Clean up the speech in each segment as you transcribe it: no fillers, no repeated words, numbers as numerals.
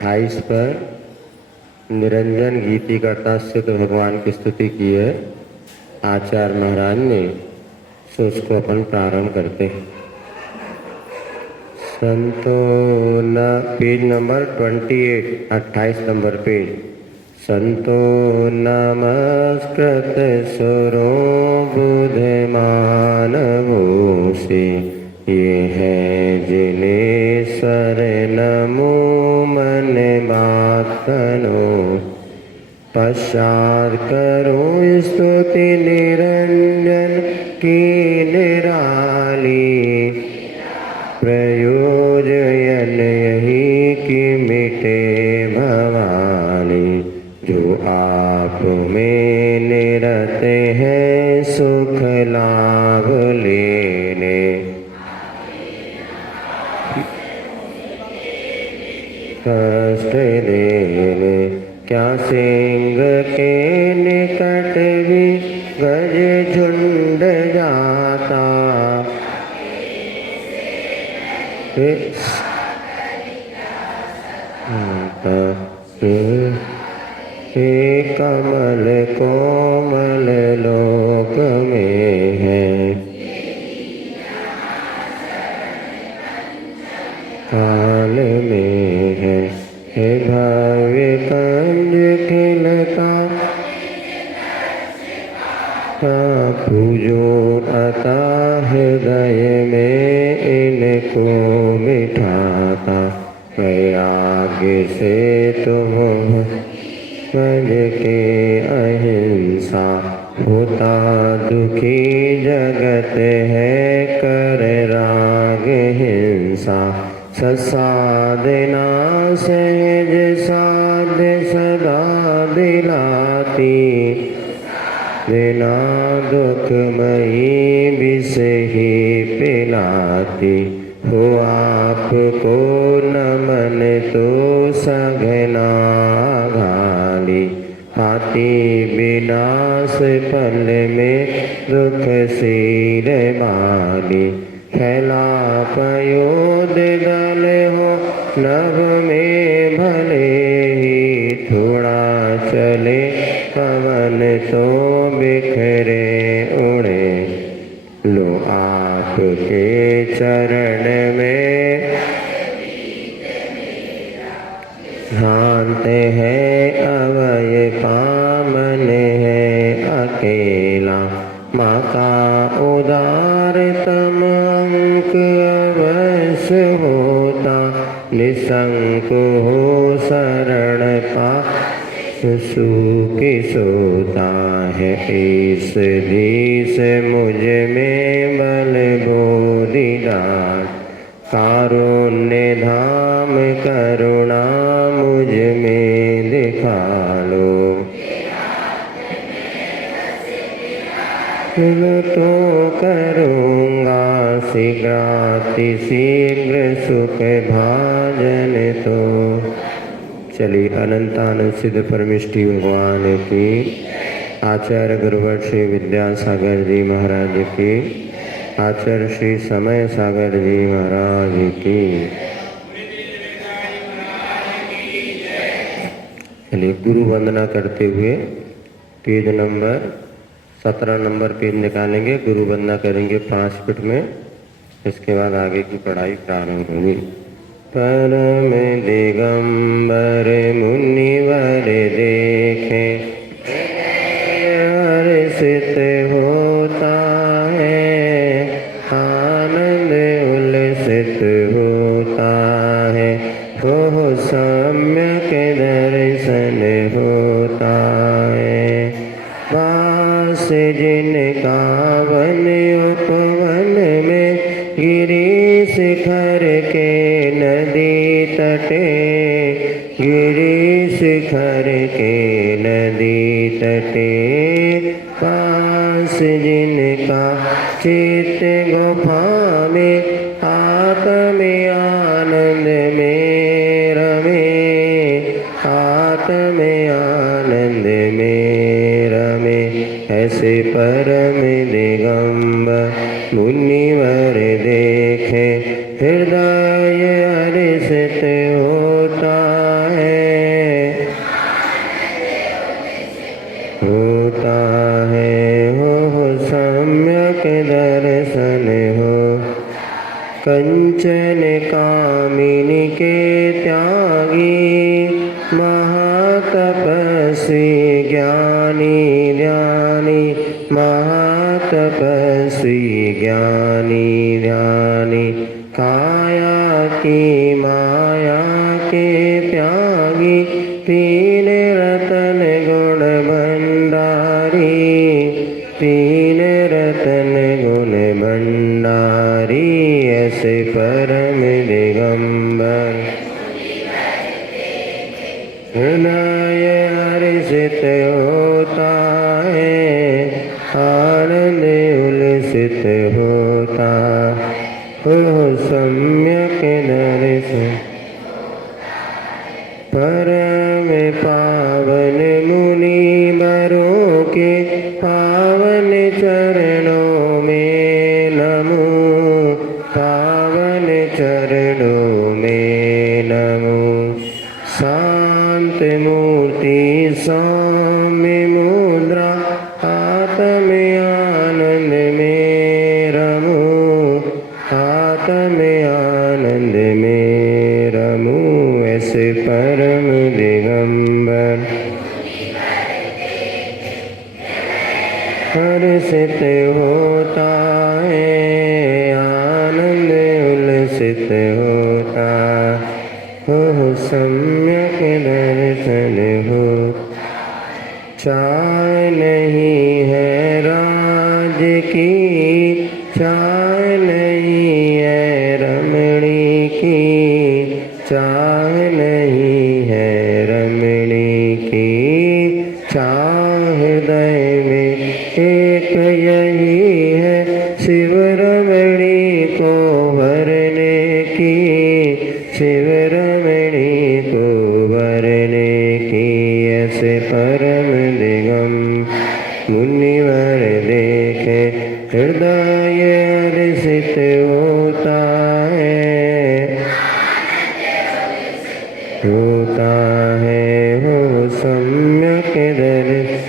28 पर निरंजन गीति करता सिद्ध भगवान की स्तुति की है आचार्य महाराज ने, सो उसको अपन प्रारंभ करते हैं। संतो न पेज नंबर 28, 28 नंबर पेज। संतो नमस्कृत सुरो बुद्धमानवों से, ये है जिन्हें शरणमो मन बात करो। पश्चात करो स्तुति निरंजन की निराली, प्रयोजन यही कि मिटे भवाली। जो आप में निरत है सुख लाभ लेने, कष्ट देने। क्या सिंह के निकट भी गज झुंड जाता, हे कमल कोमल लोक में है, काल में है। हे भव्य कंज खिलता पूजो अता हृदय में इनको बिठाता। आगे से तुम गज के अहिंसा, होता दुखी जगत है कर राग हिंसा। ससाधना सहज साध्य सदा दिलाती, बिना दुखमयी विष ही पिलाती। हो आपको नमन तो सघना घाली, पाती विनाश फल में दुख सीर माली। फैला पयोद दल हो नभ में भले ही, थोड़ा चले पवन तो बिखरे उड़े। लो आपके चरण में ध्यानते हैं अवय पामन है अकेला। माँ का उदारतम अंक अवश्य होता, निसंक हो शरण पा सुखी सोता है। इस धीस मुझ में बल बोधिदान, कारुण्य धाम करुणा मुझ में दिखा लो। तो करूँगा शीघ्राति शीघ्र सुख भाजन तो। चलिए अनंतानंद सिद्ध परमेष्टि भगवान की, आचार्य गुरुवर श्री विद्यासागर जी महाराज की, आचार्य श्री समय सागर जी महाराज की। चलिए गुरु वंदना करते हुए पेज नंबर 17 नंबर पेज निकालेंगे। गुरु वंदना करेंगे 5 मिनट में, इसके बाद आगे की पढ़ाई प्रारंभ होगी। परम दिगंबर मुनिवर देखे, हर्षित होता है आनंद उल्लसित होता है। हो सम्यक दर्शन होता है। वास जिनका वन उपवन में, गिरी शिखर के नदी तटे, गिरी शिखर के नदी तटे। पास जिनका चित्त गुफा में, आत्म आनंद में रमे, आत्म आनंद में रमे। ऐसे परम दिगंबर मुनिवर देखे, हृदय हर्षित होता है। महातपस्वी ज्ञानी ध्यानी महातपस्वी ज्ञानी ध्यानी काया की माया के त्यागी तीन रतन गुण भंडारी तीन रतन गुण भंडारी ऐसे परम दिगंबर हृदय हर्षित होता है आनंद उल्लसित होता हो सम्यक दर्शन परम पावन मुनि बरों के पावन चरणों में नमो पावन चरणों में नमो शांत मूर्ति सौम्य मुद्रा आत्म आनंद में रमो आत्म आनंद में रमो ऐसे परम दिगंबर हर्षित होता है आनंद उल्लसित होता हो सम्यक दर्शन हो चाह नहीं है राज की चाह नहीं है रमणी की चाह नहीं है रमणी की चाह हृदय में एक यही है शिव रमणी को भरने की शिव रमणी को भरने की ऐसे परम दिगम मुनिवर देखे हृदय हर्षित होता है हो सम्यक दर्शन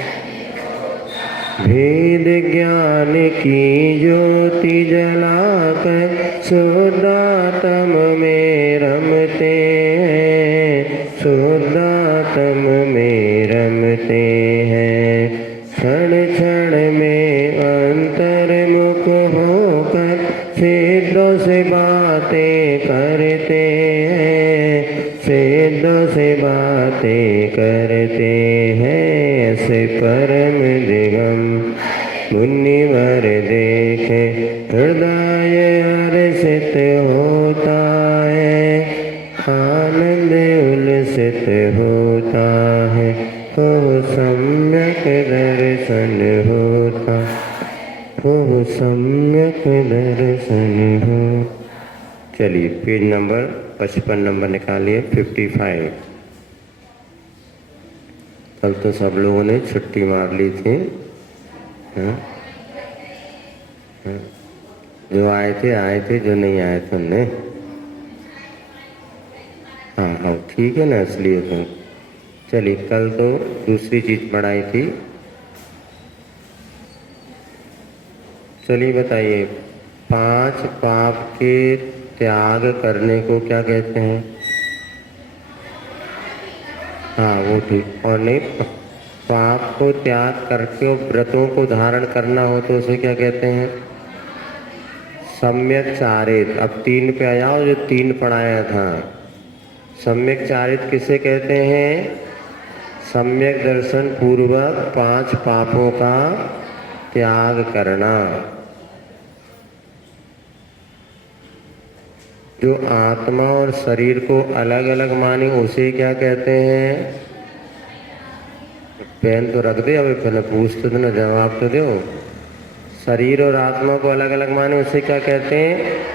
भेद ज्ञान की ज्योति जलाकर शुद्धात्म में रमते हैं शुद्धात्म में रमते हैं क्षण क्षण में अंतर्मुख होकर सिद्धों से बातें करते हैं सिद्धों से बातें करते हैं ऐसे परम दिगम मुनिवर देखे हृदय हर्षित होता है आनंद उल्लसित होता है हो सम्यक दर्शन होता हो सम्यक दर्शन हो। चलिए पेज नंबर 55 नंबर निकालिए 55। कल तो सब लोगों ने छुट्टी मार ली थी जो आए थे जो नहीं आए थे उन्हें हाँ ठीक है ना इसलिए तो चलिए कल तो दूसरी चीज पढ़ाई थी। चलिए बताइए 5 पाप के त्याग करने को क्या कहते हैं? हाँ वो ठीक। और नहीं पाप को त्याग करके व्रतों को धारण करना हो तो उसे क्या कहते हैं? सम्यक चारित। अब 3 पे आ जाओ जो 3 पढ़ाया था। सम्यक चारित किसे कहते हैं? सम्यक दर्शन पूर्वक 5 पापों का त्याग करना। जो आत्मा और शरीर को अलग अलग माने उसे क्या कहते हैं? पेन तो रख दे, अभी पहले पूछ तो देना, जवाब तो दो। शरीर और आत्मा को अलग अलग माने उसे क्या कहते हैं?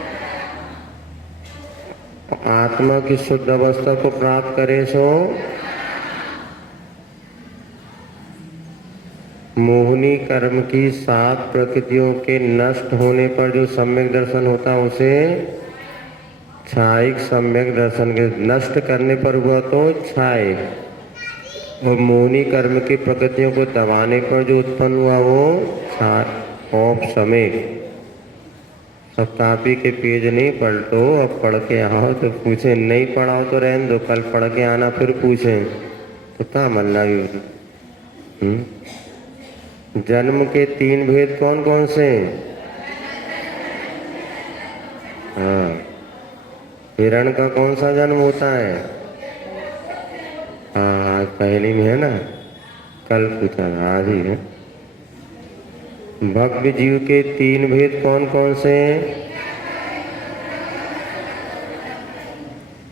आत्मा की शुद्ध अवस्था को प्राप्त करे सो मोहिनी कर्म की 7 प्रकृतियों के नष्ट होने पर जो सम्यक दर्शन होता है उसे छायिक सम्यक दर्शन के नष्ट करने पर हुआ तो छायिक, और मोहिनी कर्म की प्रकृतियों को दबाने पर जो उत्पन्न हुआ वो औपशमिक। अब कापी के पेज नहीं पलटो, अब पढ़ के आओ तो पूछे, नहीं पढ़ाओ तो रहने दो, कल पढ़ के आना फिर पूछें तो क्या मल्ला भी। जन्म के 3 भेद कौन कौन से? हाँ, हिरण का कौन सा जन्म होता है? हाँ, आज पहली में है ना, कल पूछा था, आज ही है। भव्य जीव के 3 भेद कौन कौन से हैं?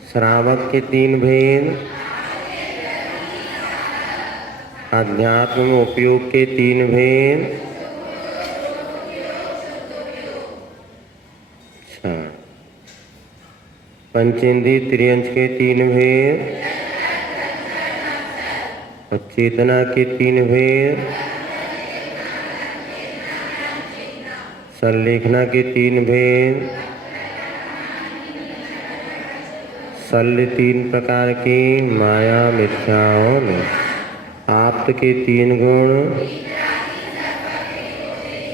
श्रावक के 3 भेद, अध्यात्म में उपयोग के 3 भेद। अच्छा, पंचेंद्रिय त्रियंश के 3 भेद और चेतना के 3 भेद, संलेखना के 3 भेद, शल्य 3 प्रकार की माया मिथ्याओं में, आप्त के 3 गुण,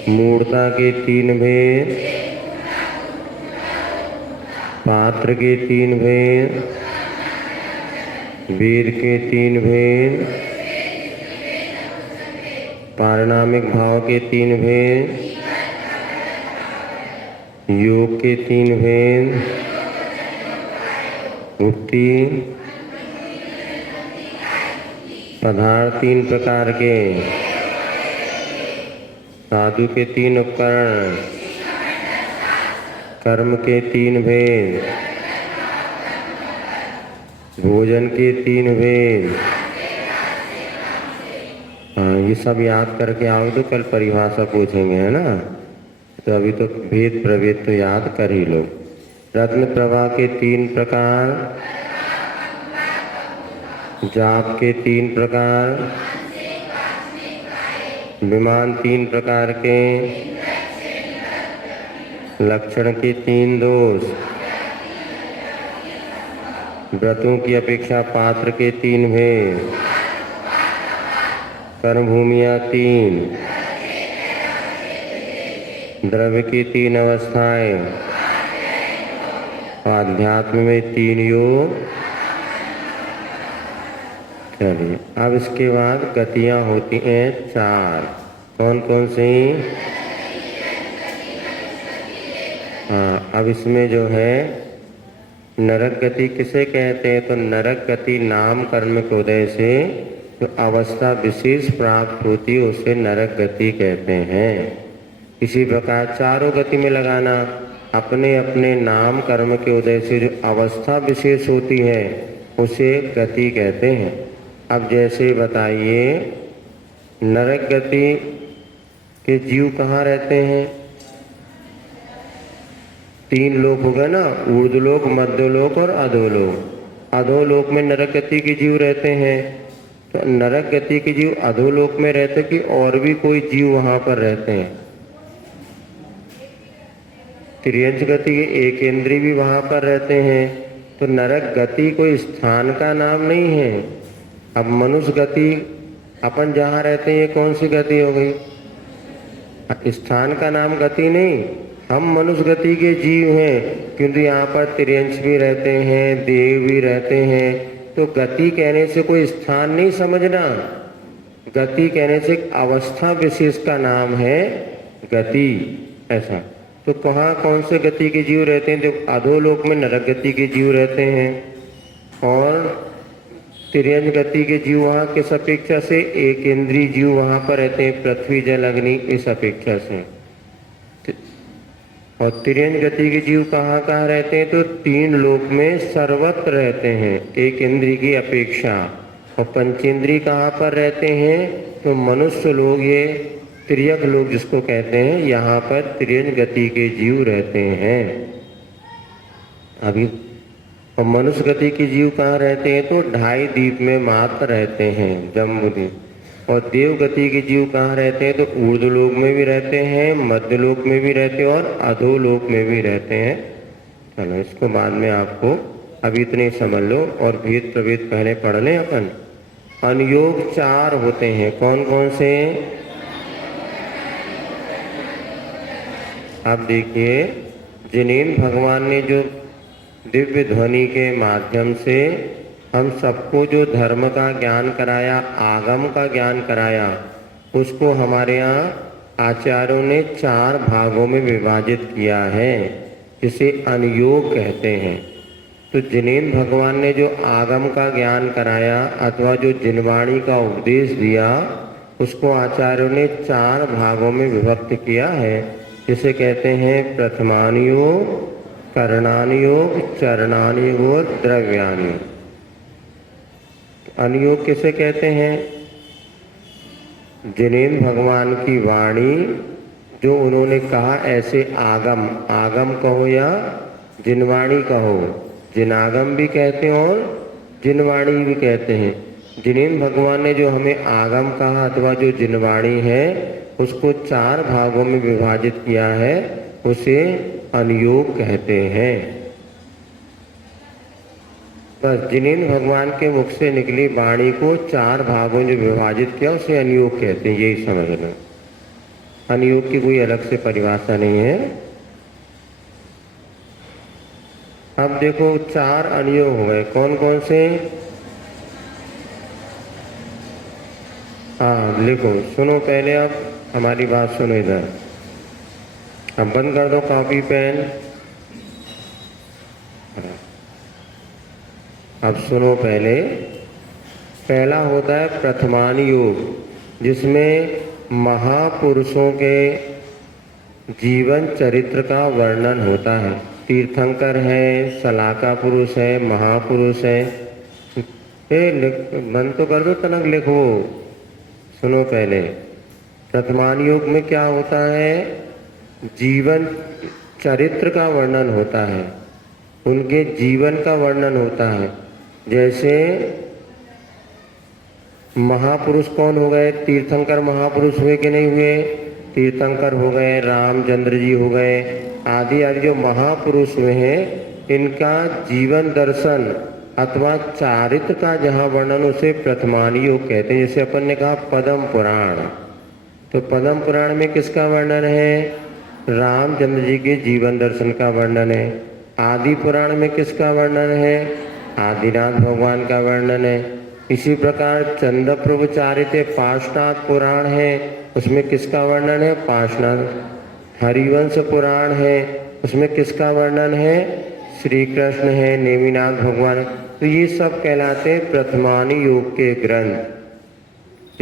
मूढ़ता के 3 भेद, पात्र के 3 भेद, वीर के 3 भेद, पारिणामिक भाव के 3 भेद, योग के 3 भेद, मुक्ति, पदार्थ 3 प्रकार के, साधु के 3 उपकरण, कर्म के 3 भेद, भोजन के 3 भेद। हाँ, ये सब याद करके आओ तो कल परिभाषा पूछेंगे, है ना। तो अभी तो भेद प्रभेद तो याद कर ही लो। रत्न प्रभा के 3 प्रकार, जाप के 3 प्रकार, विमान 3 प्रकार के, लक्षण के 3 दोष, व्रतों की अपेक्षा पात्र के 3 भेद, कर्म भूमिया 3, द्रव्य की 3 अवस्थाएं, आध्यात्म में 3 योग। चलिए, अब इसके बाद गतियां होती हैं 4। कौन कौन सी? हाँ, अब इसमें जो है नरक गति किसे कहते हैं? तो नरक गति नाम कर्म के उदय से जो अवस्था विशेष प्राप्त होती है उसे नरक गति कहते हैं। इसी प्रकार चारों गति में लगाना, अपने अपने नाम कर्म के उदय से जो अवस्था विशेष होती है उसे गति कहते हैं। अब जैसे बताइए, नरक गति के जीव कहाँ रहते हैं? 3 लोक हो गए ना, ऊर्ध्वलोक, मध्यलोक और अधोलोक। अधोलोक में नरक गति के जीव रहते हैं। तो नरक गति के जीव अधोलोक में रहते कि और भी कोई जीव वहां पर रहते हैं? त्रियंश गति के एकेंद्रीय भी वहां पर रहते हैं। तो नरक गति कोई स्थान का नाम नहीं है। अब मनुष्य गति अपन जहाँ रहते हैं, कौन सी गति हो गई? स्थान का नाम गति नहीं, हम मनुष्य गति के जीव हैं, क्योंकि यहाँ पर त्रियंश भी रहते हैं, देव भी रहते हैं। तो गति कहने से कोई स्थान नहीं समझना, गति कहने से अवस्था विशेष का नाम है गति, ऐसा। तो कहाँ कौन से गति के जीव रहते हैं? तो अधोलोक में नरक गति के जीव रहते हैं, और त्रियंश गति के जीव वहाँ किस अपेक्षा से? एक इंद्रिय जीव वहाँ पर रहते हैं, पृथ्वी जल अग्नि इस अपेक्षा से। और त्रियंश गति के जीव कहाँ कहाँ रहते हैं? तो 3 लोक में सर्वत्र रहते हैं, एक इंद्रिय की अपेक्षा। और पंचेंद्रिय कहाँ पर रहते हैं? तो मनुष्य लोग, ये त्रियक लोग जिसको कहते हैं, यहाँ पर त्रियंश गति के जीव रहते हैं। अभी और मनुष्य गति के जीव कहाँ रहते हैं? तो 2.5 द्वीप में मात्र रहते हैं, जम्बूद्वीप। और देव गति के जीव कहाँ रहते हैं? तो ऊर्ध्वलोक में भी रहते हैं, मध्यलोक में भी रहते हैं और अधोलोक में भी रहते हैं। चलो, इसको बाद में आपको अभी इतने समझ लो, और भेद प्रभेद पहले पढ़ लें अपन। अनुयोग 4 होते हैं, कौन कौन से? आप देखिए, जिनेन्द्र भगवान ने जो दिव्य ध्वनि के माध्यम से हम सबको जो धर्म का ज्ञान कराया, आगम का ज्ञान कराया, उसको हमारे यहाँ आचार्यों ने 4 भागों में विभाजित किया है, जिसे अनुयोग कहते हैं। तो जिनेन्द्र भगवान ने जो आगम का ज्ञान कराया अथवा जो जिनवाणी का उपदेश दिया, उसको आचार्यों ने 4 भागों में विभक्त किया है, जिसे कहते हैं प्रथमानुयोग, करणानुयोग, चरणानुयोग और द्रव्यानुयोग। अनुयोग किसे कहते हैं? जिनेन्द्र भगवान की वाणी जो उन्होंने कहा, ऐसे आगम, आगम कहो या जिनवाणी कहो, जिनागम भी कहते हैं और जिनवाणी भी कहते हैं। जिनेन्द्र भगवान ने जो हमें आगम कहा अथवा जो जिनवाणी है, उसको 4 भागों में विभाजित किया है, उसे अनुयोग कहते हैं। बस जिनेन्द्र भगवान के मुख से निकली वाणी को 4 भागों में विभाजित किया, उसे अनुयोग कहते हैं, यही समझ लो। अनुयोग की कोई अलग से परिभाषा नहीं है। अब देखो 4 अनुयोग हो गए, कौन कौन से? हाँ लिखो, सुनो पहले, अब हमारी बात सुनो इधर। अब बंद कर दो कॉपी पेन। अब सुनो पहले, पहला होता है प्रथमानुयोग, जिसमें महापुरुषों के जीवन चरित्र का वर्णन होता है। तीर्थंकर है, सलाका पुरुष है, महापुरुष है। बंद तो कर दो तनक, लिखो। सुनो पहले, प्रथमानुयोग में क्या होता है? जीवन चरित्र का वर्णन होता है, उनके जीवन का वर्णन होता है। जैसे महापुरुष कौन हो गए? तीर्थंकर महापुरुष हुए कि नहीं हुए? तीर्थंकर हो गए, रामचंद्र जी हो गए, आदि आदि जो महापुरुष हुए हैं, इनका जीवन दर्शन अथवा चारित्र का जहाँ वर्णन, उसे प्रथमानुयोग कहते हैं। जैसे अपन ने कहा पद्म पुराण, तो पद्म पुराण में किसका वर्णन है? रामचंद्र जी के जीवन दर्शन का वर्णन है। आदि पुराण में किसका वर्णन है? आदिनाथ भगवान का वर्णन है। इसी प्रकार चंद्र प्रभु चारित्र पार्श्वनाथ पुराण है, उसमें किसका वर्णन है? पार्श्वनाथ। हरिवंश पुराण है, उसमें किसका वर्णन है? श्री कृष्ण है, नेमिनाथ भगवान। तो ये सब कहलाते हैं प्रथमानुयोग के ग्रंथ।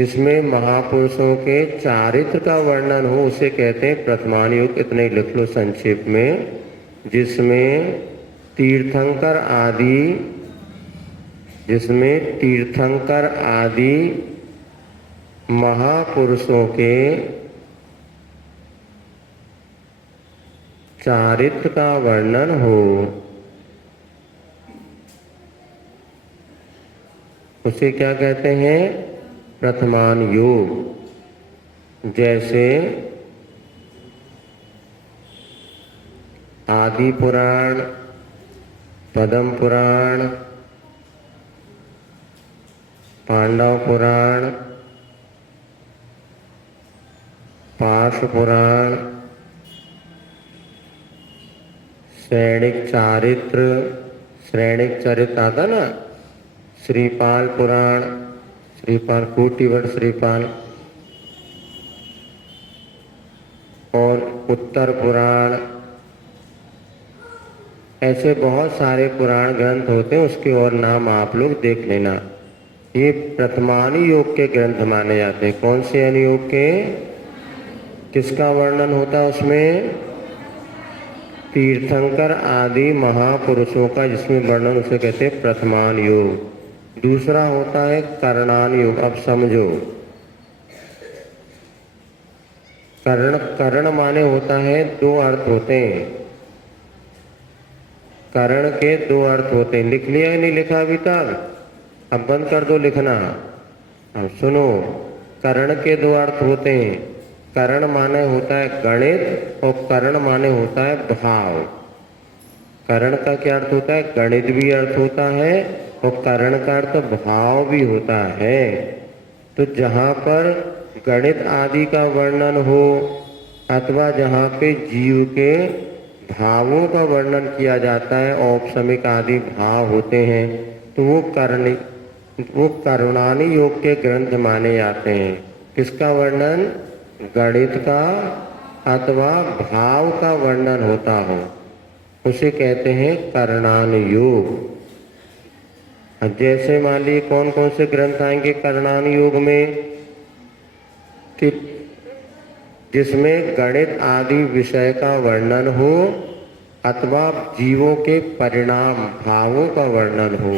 इसमें महापुरुषों के चारित्र का वर्णन हो, उसे कहते हैं प्रथमानुयोग। इतने लिख लो संक्षेप में। जिसमें तीर्थंकर आदि महापुरुषों के चारित्र का वर्णन हो, उसे क्या कहते हैं? प्रथमानुयोग। जैसे आदि पुराण, पद्म पुराण, पांडव पुराण, पार्श्व पुराण, श्रेणिक चरित्र आता ना, श्रीपाल पुराण, श्रीपाल कोटिवट श्रीपाल, और उत्तर पुराण, ऐसे बहुत सारे पुराण ग्रंथ होते हैं। उसके और नाम आप लोग देख लेना। ये प्रथमानुयोग के ग्रंथ माने जाते हैं। कौन से अनुयोग के? किसका वर्णन होता है उसमें? तीर्थंकर आदि महापुरुषों का जिसमें वर्णन, उसे कहते हैं प्रथमानुयोग। दूसरा होता है करणानुयोग। अब समझो, कर्ण माने होता है, 2 अर्थ होते हैं। कर्ण के 2 अर्थ होते हैं। लिख लिया या नहीं लिखा अभी तक? अब बंद कर दो लिखना। अब सुनो, कर्ण के 2 अर्थ होते हैं। कर्ण माने होता है गणित और कर्ण माने होता है भाव। कर्ण का क्या अर्थ होता है? गणित भी अर्थ होता है और कर्ण का अर्थ भाव भी होता है। तो जहाँ पर गणित आदि का वर्णन हो अथवा जहाँ पे जीव के भावों का वर्णन किया जाता है, औपसमिक आदि भाव होते हैं, तो वो करुणानी योग के ग्रंथ माने जाते हैं। किसका वर्णन? गणित का अथवा भाव का वर्णन होता हो, उसे कहते हैं करणान योग। जैसे मान लीजिए कौन कौन से ग्रंथ आएंगे करणान योग में? कि जिसमें गणित आदि विषय का वर्णन हो अथवा जीवों के परिणाम भावों का वर्णन हो।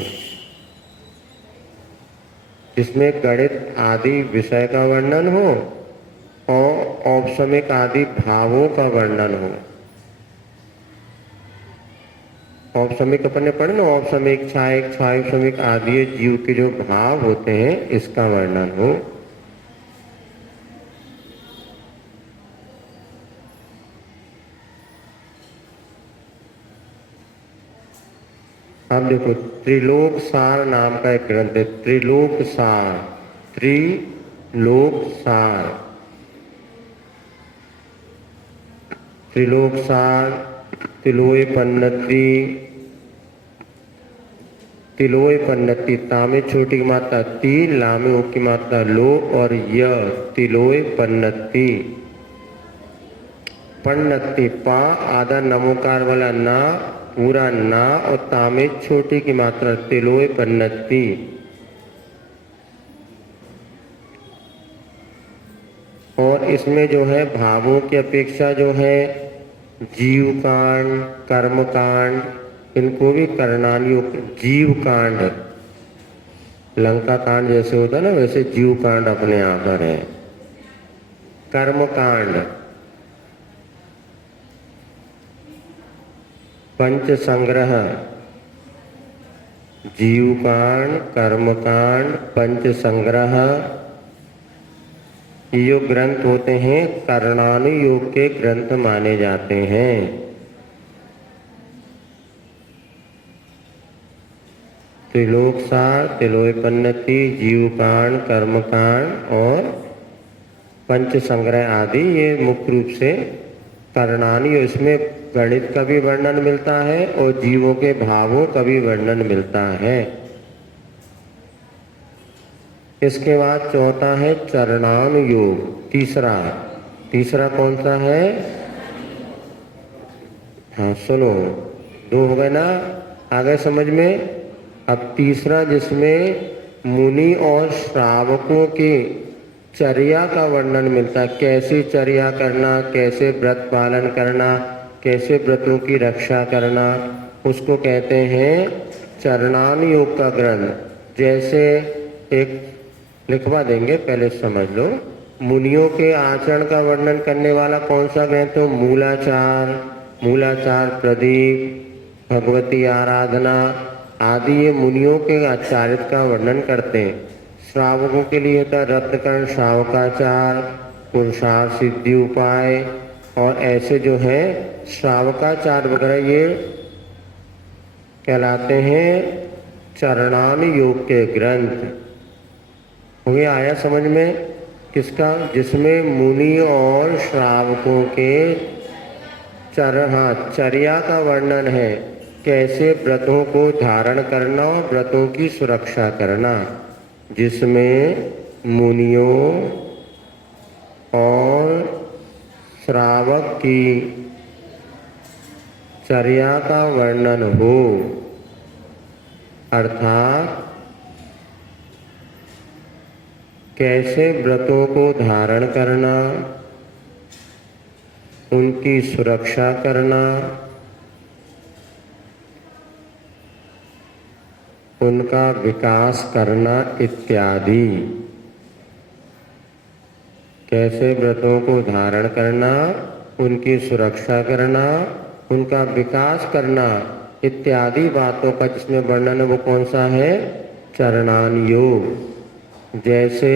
जिसमें गणित आदि विषय का वर्णन हो और औपसमिक आदि भावों का वर्णन हो। औपसमिक अपन ने पढ़े ना, औपसमिक, छायक, छायोपसमिक आदि जीव के जो भाव होते हैं इसका वर्णन हो। अब देखो, त्रिलोक सार नाम का एक ग्रंथ है, त्रिलोक सार, त्रिलोक सार, त्रिलोक सार, तिलोय पन्नति, तिलोय पन्नति, तामे छोटी की मात्रा ती, लामे ओ की मात्रा लो और य, तिलोय पन्नति। पन्नति पा आधा नमोकार वाला ना, पूरा ना और तामे छोटी की मात्रा तिलोय पन्नति। और इसमें जो है भावों की अपेक्षा जो है जीव कांड, कर्म कांड, इनको भी करणानी योग। जीव कांड, लंका कांड जैसे होता है ना, वैसे जीव कांड अपने यहाँ पर है। कर्म कांड, पंच संग्रह, जीव कांड, कर्म कांड, पंच संग्रह, ये जो ग्रंथ होते हैं करणानु योग के ग्रंथ माने जाते हैं। त्रिलोक सार, तिलोय पन्नति, जीव कांड, कर्म कांड और पंच संग्रह आदि ये मुख्य रूप से करणानी। इसमें गणित का भी वर्णन मिलता है और जीवों के भावों का भी वर्णन मिलता है। इसके बाद चौथा है चरणान योग। तीसरा कौन सा है? हाँ सुनो, दो हो गए ना, आ गए समझ में। अब तीसरा जिसमें मुनि और श्रावकों की चर्या का वर्णन मिलता है, कैसी चर्या करना, कैसे व्रत पालन करना, कैसे व्रतों की रक्षा करना, उसको कहते हैं चरणान योग का ग्रंथ। जैसे एक लिखवा देंगे, पहले समझ लो। मुनियों के आचरण का वर्णन करने वाला कौन सा ग्रंथ हो? मूलाचार, प्रदीप, भगवती आराधना आदि ये मुनियों के आचार्य का वर्णन करते हैं। श्रावकों के लिए होता है रत्नकर्ण श्रावकाचार, पुरुषार्थ सिद्धि उपाय और ऐसे जो है श्रावकाचार वगैरह ये कहलाते हैं चरणान योग के ग्रंथ। हो गया, आया समझ में? किसका? जिसमें मुनि और श्रावकों के चर्या का वर्णन है, कैसे व्रतों को धारण करना और व्रतों की सुरक्षा करना। जिसमें मुनियों और श्रावक की चर्या का वर्णन हो, अर्थात कैसे व्रतों को धारण करना, उनकी सुरक्षा करना, उनका विकास करना इत्यादि। कैसे व्रतों को धारण करना, उनकी सुरक्षा करना, उनका विकास करना इत्यादि बातों का जिसमें वर्णन है वो कौन सा है? चरणान योग। जैसे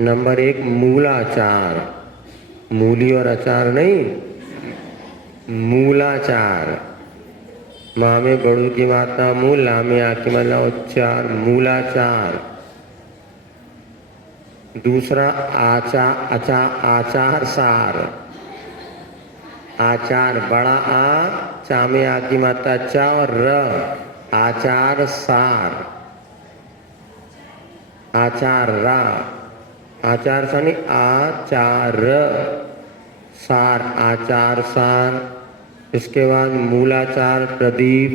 नंबर 1 मूलाचार, मूली और अचार नहीं, मूलाचार, माँ में बड़ू की मात्रा मूल, ला में आ की मात्रा उच्चार, मूलाचार। दूसरा आचार सार, आचार बड़ा आ, चा में आ की मात्रा चा और र, आचार सार, आचार रा, आचार सानी आचार सार, आचार सार। इसके बाद मूलाचार प्रदीप,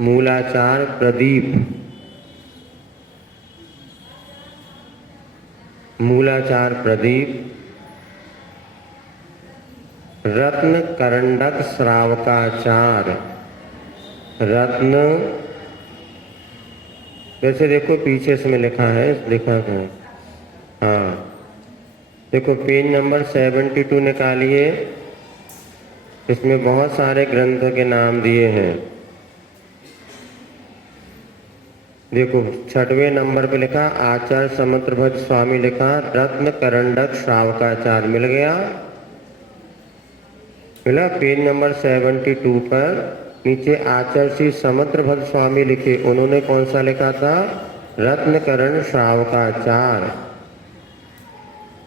मूलाचार प्रदीप, मूलाचार प्रदीप। रत्न करंडक श्रावकाचार, रत्न वैसे देखो पीछे इसमें लिखा है, लिखा है हाँ, देखो पेज नंबर 72 निकालिए, इसमें बहुत सारे ग्रंथों के नाम दिए हैं। देखो 6वें नंबर पे लिखा आचार्य समुद्रभट्ट स्वामी लिखा रत्न करंडक श्रावकाचार, मिल गया, मिला। पेज नंबर 72 पर नीचे आचार्य श्री समुद्रभट्ट स्वामी लिखे, उन्होंने कौन सा लिखा था? रत्नकरण श्रावकाचार।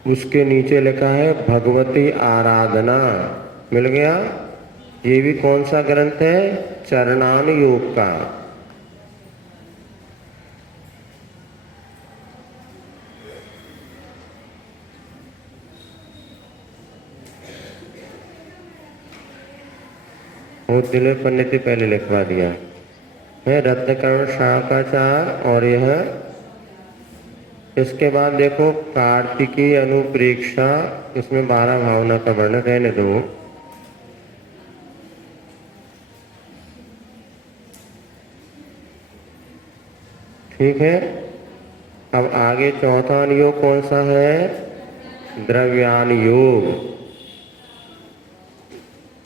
उसके नीचे लिखा है भगवती आराधना, मिल गया। ये भी कौन सा ग्रंथ है? चरणान योग का। वो दिले पन्ने से पहले लिखवा दिया है रत्नकरण श्रावकाचार। और यह इसके बाद देखो कार्तिकी अनुप्रेक्षा, इसमें 12 भावना का वर्णन, रहने दो। ठीक है, अब आगे चौथा योग कौन सा है? द्रव्यान योग।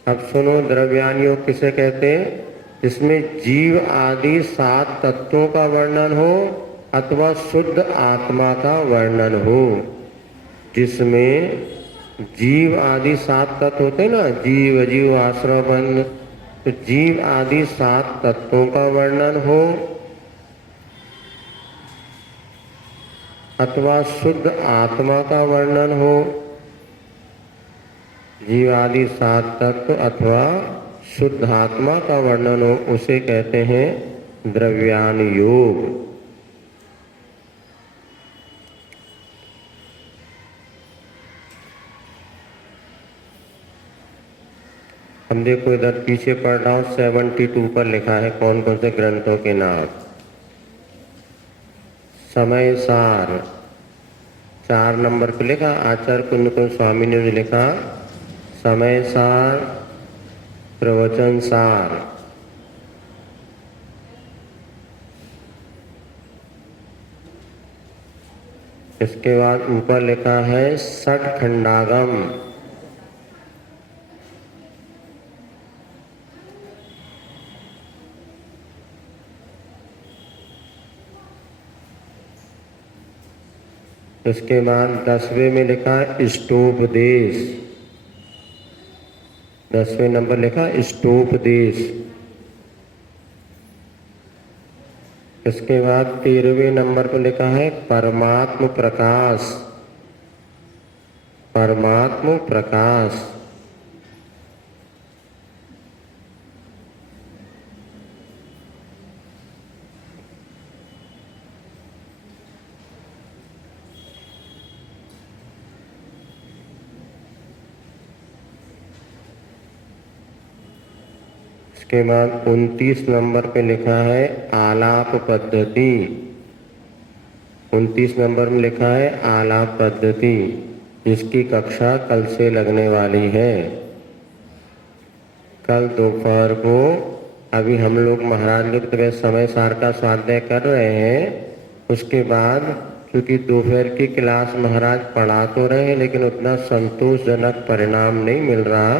अब सुनो, द्रव्यान योग किसे कहते हैं? इसमें जीव आदि 7 तत्वों का वर्णन हो अथवा शुद्ध आत्मा का वर्णन हो। जिसमें जीव आदि 7 तत्व होते हैं ना, जीव जीव आश्रय बंध, तो जीव आदि 7 तत्वों का वर्णन हो अथवा शुद्ध आत्मा का वर्णन हो। जीव आदि 7 तत्व अथवा शुद्ध आत्मा का वर्णन हो, उसे कहते हैं द्रव्यान योग। हम देखो इधर पीछे पढ़ रहा हूं, 72 पर लिखा है कौन कौन से ग्रंथों के नाम। समय सार 4 नंबर पे लिखा, आचार्य कुंद स्वामी ने लिखा समय सार, प्रवचन सार। इसके बाद ऊपर लिखा है षट खंडागम। इसके बाद 10वें में लिखा है इष्टोपदेश, 10वें नंबर लिखा इष्टोपदेश। इसके बाद 13वें नंबर पर लिखा है परमात्म प्रकाश, परमात्म प्रकाश। इसके बाद 29 नंबर पे लिखा है आलाप पद्धति, 29 नंबर में लिखा है आलाप पद्धति, जिसकी कक्षा कल से लगने वाली है। कल दोपहर को, अभी हम लोग महाराज लोग तो समय सार का स्वाध्याय कर रहे हैं, उसके बाद क्योंकि दोपहर की क्लास महाराज पढ़ा तो रहे हैं लेकिन उतना संतोषजनक परिणाम नहीं मिल रहा,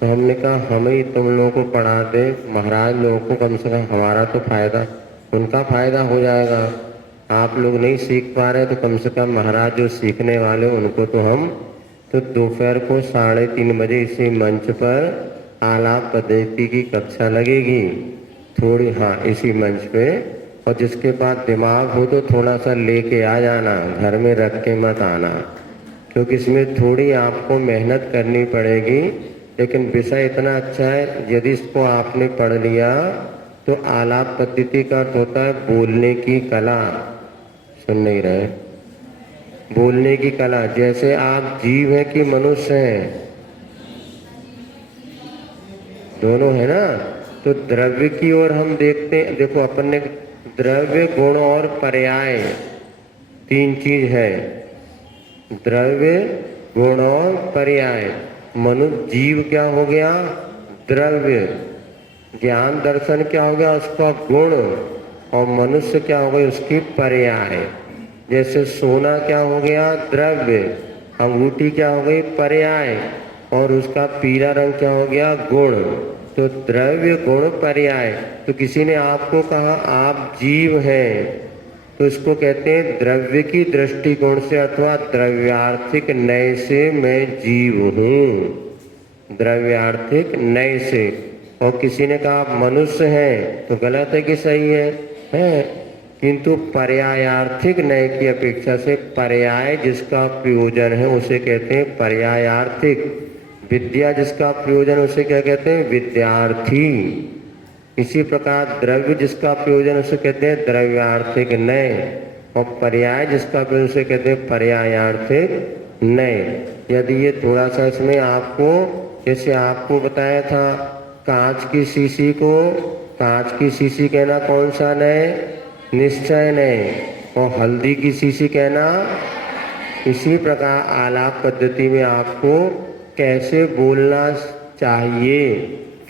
तो हमने कहा हम ही तुम लोगों को पढ़ा दे, महाराज लोगों को कम से कम हमारा तो फायदा, उनका फायदा हो जाएगा। आप लोग नहीं सीख पा रहे तो कम से कम महाराज जो सीखने वाले उनको तो हम, तो दोपहर को 3:30 बजे इसी मंच पर आलाप पद्धति की कक्षा लगेगी थोड़ी, हाँ इसी मंच पे। और जिसके बाद दिमाग हो तो थोड़ा सा लेके आ जाना, घर में रख के मत आना, क्योंकि इसमें थोड़ी आपको मेहनत करनी पड़ेगी। लेकिन विषय इतना अच्छा है, यदि इसको आपने पढ़ लिया तो आलाप पद्धति का अर्थ होता है बोलने की कला। सुन नहीं रहे? बोलने की कला। जैसे आप जीव हैं कि मनुष्य हैं? दोनों है ना। तो द्रव्य की ओर हम देखते हैं, देखो अपन ने द्रव्य, गुण और पर्याय, तीन चीज है। द्रव्य, गुण और पर्याय। मनुष्य जीव क्या हो गया? द्रव्य। ज्ञान दर्शन क्या हो गया? उसका गुण। और मनुष्य क्या हो गई? उसकी पर्याय। जैसे सोना क्या हो गया? द्रव्य। अंगूठी क्या हो गई? पर्याय। और उसका पीला रंग क्या हो गया? गुण। तो द्रव्य, गुण, पर्याय। तो किसी ने आपको कहा आप जीव हैं, तो इसको कहते हैं द्रव्य की दृष्टिकोण से अथवा द्रव्यार्थिक नय से मैं जीव हूँ। द्रव्यार्थिक नय से। और किसी ने कहा आप मनुष्य हैं, तो गलत है कि सही है? किंतु पर्यायार्थिक नय की अपेक्षा से पर्याय जिसका प्रयोजन है उसे कहते हैं पर्यायार्थिक। विद्या जिसका प्रयोजन उसे क्या कहते हैं? विद्यार्थी। इसी प्रकार द्रव्य जिसका प्रयोजन उसे कहते हैं द्रव्यार्थिक नय। और पर्याय जिसका प्रयोजन उसे कहते हैं पर्यायार्थिक नय। यदि ये थोड़ा सा इसमें आपको, जैसे आपको बताया था कांच की शीशी को कांच की शीशी कहना कौन सा नय? निश्चय नय। और हल्दी की शीशी कहना। इसी प्रकार आलाप पद्धति में आपको कैसे बोलना चाहिए,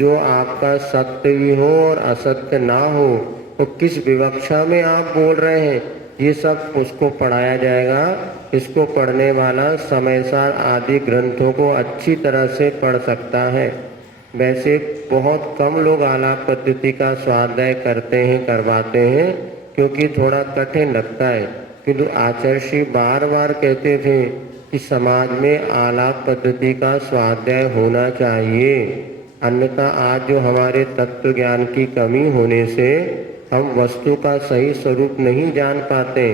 जो आपका सत्य भी हो और असत्य ना हो, तो किस विवक्षा में आप बोल रहे हैं, ये सब उसको पढ़ाया जाएगा। इसको पढ़ने वाला समयसार आदि ग्रंथों को अच्छी तरह से पढ़ सकता है। वैसे बहुत कम लोग आलाप पद्धति का स्वाध्याय करते हैं, करवाते हैं, क्योंकि थोड़ा कठिन लगता है। किंतु आचार्य श्री बार बार कहते थे कि समाज में आलाप पद्धति का स्वाध्याय होना चाहिए, अन्यथा आज जो हमारे तत्व ज्ञान की कमी होने से हम वस्तु का सही स्वरूप नहीं जान पाते।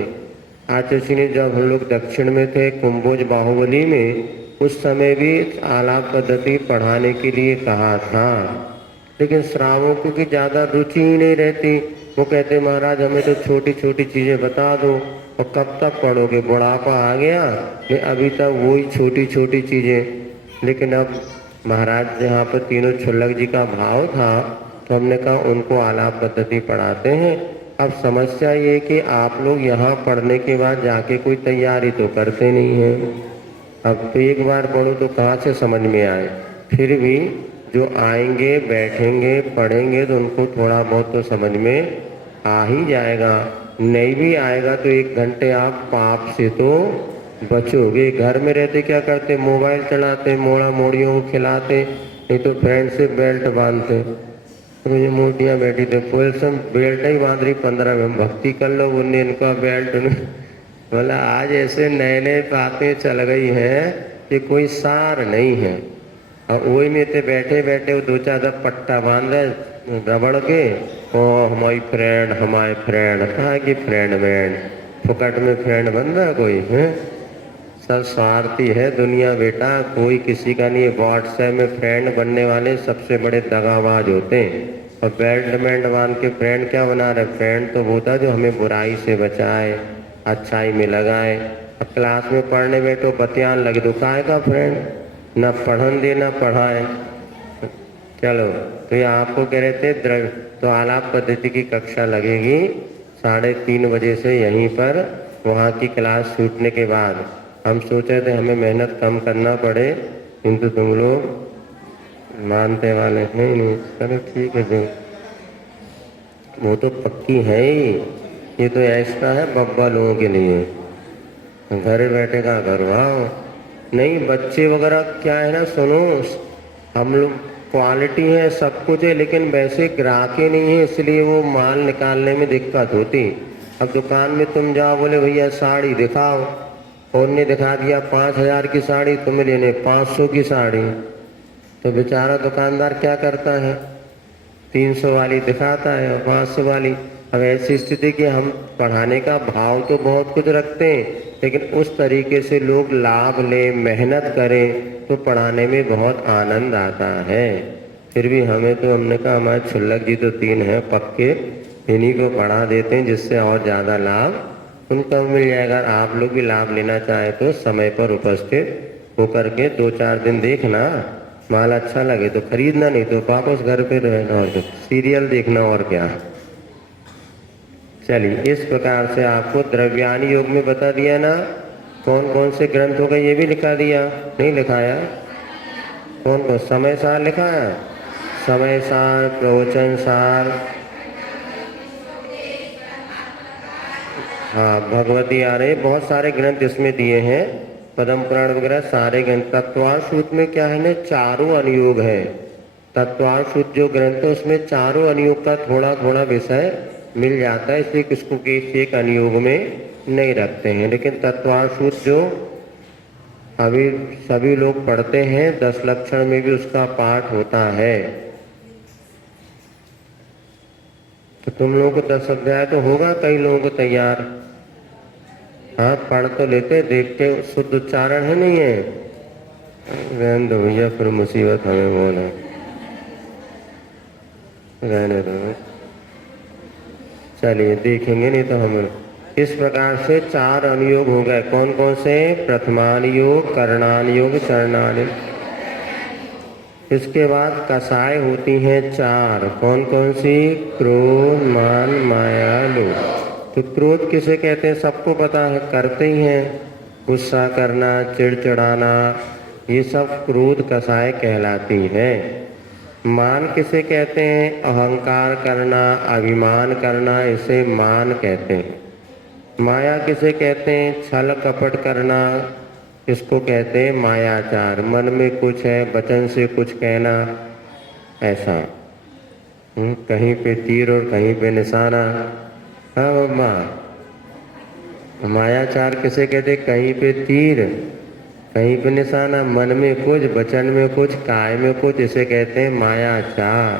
आचार्य श्री ने जब हम लोग दक्षिण में थे कुंभोज बाहुबली में, उस समय भी आलाप पद्धति पढ़ाने के लिए कहा था, लेकिन श्रावकों की ज़्यादा रुचि ही नहीं रहती। वो कहते महाराज हमें तो छोटी छोटी चीज़ें बता दो, और कब तक पढ़ोगे? बुढ़ापा आ गया, नहीं अभी तक वही छोटी छोटी चीज़ें। लेकिन अब महाराज यहाँ पर तीनों छुल्लक जी का भाव था, तो हमने कहा उनको आलाप पद्धति पढ़ाते हैं। अब समस्या ये कि आप लोग यहाँ पढ़ने के बाद जाके कोई तैयारी तो करते नहीं हैं। अब तो एक बार पढ़ो तो कहाँ से समझ में आए? फिर भी जो आएंगे, बैठेंगे, पढ़ेंगे तो उनको थोड़ा बहुत तो समझ में आ ही जाएगा। नहीं भी आएगा तो 1 घंटे आप पाप से तो बचोगे। घर में रहते क्या करते? मोबाइल चलाते, मोड़ा मोड़ियों को खिलाते, नहीं तो फ्रेंड से बेल्ट बांधते। तो ये मोटियाँ बैठी थे, पुलिस बेल्ट ही बांध रही 15 में, भक्ति कर लो, उन्हें इनका बेल्ट। बोला आज ऐसे नए नए बातें चल गई हैं कि कोई सार नहीं है। और वही में थे बैठे बैठे वो 2-4 पट्टा बांध रहे रबड़ के, ओ हमारी फ्रेंड, हमारे फ्रेंड। कहाँ की फ्रेंड बैंड? फुकट में फ्रेंड बन रहा कोई है? सब स्वार्थी है दुनिया बेटा, कोई किसी का नहीं है। व्हाट्सएप में फ्रेंड बनने वाले सबसे बड़े दगाबाज होते हैं। और बेल्ट मेंट बांध के फ्रेंड क्या बना रहे? फ्रेंड तो होता जो हमें बुराई से बचाए, अच्छाई में लगाए। अब क्लास में पढ़ने बैठो बतियान लगे तो काहे का फ्रेंड? ना पढ़न दे ना पढ़ाए। चलो, तो ये आपको कह रहे थे द्रव्य। तो आलाप पद्धति की कक्षा लगेगी 3:30 बजे से यहीं पर। वहाँ की क्लास छूटने के बाद हम सोचे थे हमें मेहनत कम करना पड़े, किंतु तुम लोग मानते वाले हैं नहीं। चलो ठीक है जो, वो तो पक्की है ही। ये तो ऐसा है बब्बा लोगों के लिए, घर बैठे का करवाओ। नहीं बच्चे वगैरह क्या है ना, सुनो, हम लोग क्वालिटी है सब कुछ है, लेकिन वैसे ग्राहकी नहीं है, इसलिए वो माल निकालने में दिक्कत होती। अब दुकान में तुम जाओ, बोले भैया साड़ी दिखाओ, और ने दिखा दिया 5000 की साड़ी, तुम्हें लेने 500 की साड़ी। तो बेचारा दुकानदार क्या करता है? 300 वाली दिखाता है और 500 वाली। अब ऐसी स्थिति कि हम पढ़ाने का भाव तो बहुत कुछ रखते हैं, लेकिन उस तरीके से लोग लाभ लें, मेहनत करें तो पढ़ाने में बहुत आनंद आता है। फिर भी हमें तो, हमने कहा हमारे छुल्लक जी तो 3 हैं पक्के, इन्हीं को पढ़ा देते हैं जिससे और ज़्यादा लाभ उनको मिल जाएगा। आप लोग भी लाभ लेना चाहें तो समय पर उपस्थित होकर के 2-4 दिन देखना, माल अच्छा लगे तो खरीदना, नहीं तो वापस घर पे रहना और सीरियल देखना और क्या। चलिए, इस प्रकार से आपको द्रव्यानी योग में बता दिया ना कौन कौन से ग्रंथों का, ये भी लिखा दिया, नहीं लिखाया? कौन कौन? समय सार लिखा है, समय सार, प्रवचन सार, हाँ भगवती आ रही, बहुत सारे ग्रंथ इसमें दिए हैं, पद्म पुराण वगैरह सारे ग्रंथ। तत्वार्थ सूत्र में क्या है ना, चारों अनुयोग है। तत्वार्थ सूत्र जो ग्रंथ है उसमें चारों अनुयोग का थोड़ा थोड़ा विषय मिल जाता है, इसलिए किसको एक अनुयोग में नहीं रखते हैं। लेकिन तत्वार्थ सूत्र जो अभी सभी लोग पढ़ते हैं, 10 लक्षण में भी उसका पाठ होता है। तो तुम लोगों को 10 अध्याय तो होगा कई लोगों को तैयार, हाँ पढ़ तो लेते, देखते शुद्ध उच्चारण है नहीं है, रहने दो भैया फिर मुसीबत हमें बोला, रहने दो। चलिए देखेंगे, नहीं तो हम इस प्रकार से 4 अनुयोग हो गए। कौन कौन से? प्रथमानुयोग, करणानुयोग, चरणानुयोग। इसके बाद कसाय होती हैं 4। कौन कौन सी? क्रोध, मान, माया, लोभ। तो क्रोध किसे कहते हैं सबको पता है, करते ही हैं, गुस्सा करना, चिड़चिड़ाना, ये सब क्रोध कसाय कहलाती है। मान किसे कहते हैं? अहंकार करना, अभिमान करना, इसे मान कहते हैं। माया किसे कहते हैं? छल कपट करना, इसको कहते हैं मायाचार। मन में कुछ है, वचन से कुछ कहना, ऐसा कहीं पे तीर और कहीं पे निशाना। हाँ मम्मा, मायाचार किसे कहते? कहीं पे तीर, कहीं पे निशाना, मन में कुछ, वचन में कुछ, काय में कुछ, इसे कहते हैं मायाचार।